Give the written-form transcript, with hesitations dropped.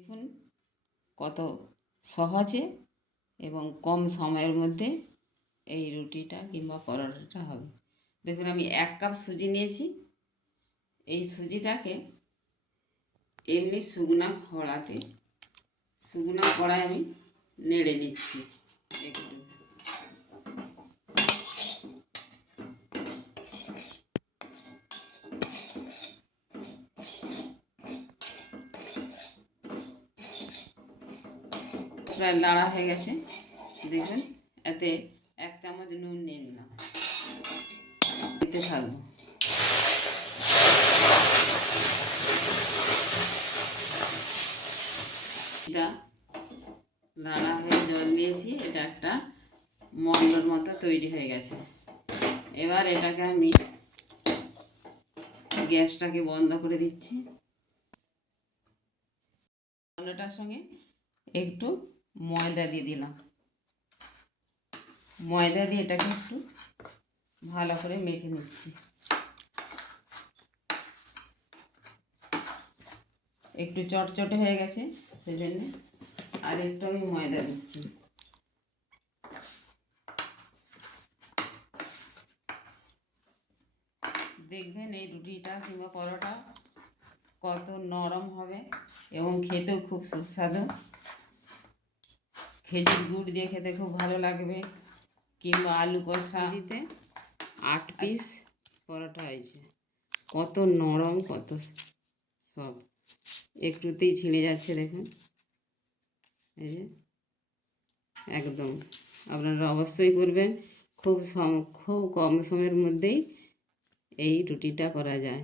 দেখুন কত সহজে এবং কম সময়ের মধ্যে এই রুটিটা কিংবা পরোটাটা হবে। দেখুন আমি 1 কাপ সুজি নিয়েছি। এই সুজিটাকে এমনি শুকনো কড়ায় আমি নেড়ে নিচ্ছি একটু। প্রায় নাড়া হয়ে গেছে। দেখবেন এতে 1 চামচ নুন নিয়ে নিলাম, দিতে থাকবো। এটা নাড়া হয়ে জল নিয়েছি, এটা একটা মন্ডর মতো তৈরি হয়ে গেছে। এবার এটাকে আমি গ্যাসটাকে বন্ধ করে দিচ্ছি। মন্ডটার সঙ্গে একটু ময়দা দিয়ে দিলাম। ময়দা দিয়ে এটাকে একটু ভালো করে মেখে নিচ্ছি। একটু চটচটে হয়ে গেছে, সেজন্য আর একটু আমি ময়দা দিচ্ছি। দেখবেন এই রুটিটা কিংবা পরোটা কত নরম হবে এবং খেতেও খুব সুস্বাদু। খেজুর গুড় দিয়ে খেতে খুব ভালো লাগবে, কিংবা আলু কষা দিতে 8 পিস পরোটা হয়েছে। কত নরম, কত সব, একটুতেই ছিঁড়ে যাচ্ছে। দেখুন এই যে একদম, আপনারা অবশ্যই করবেন। খুব কম সময়ের মধ্যেই এই রুটিটা করা যায়।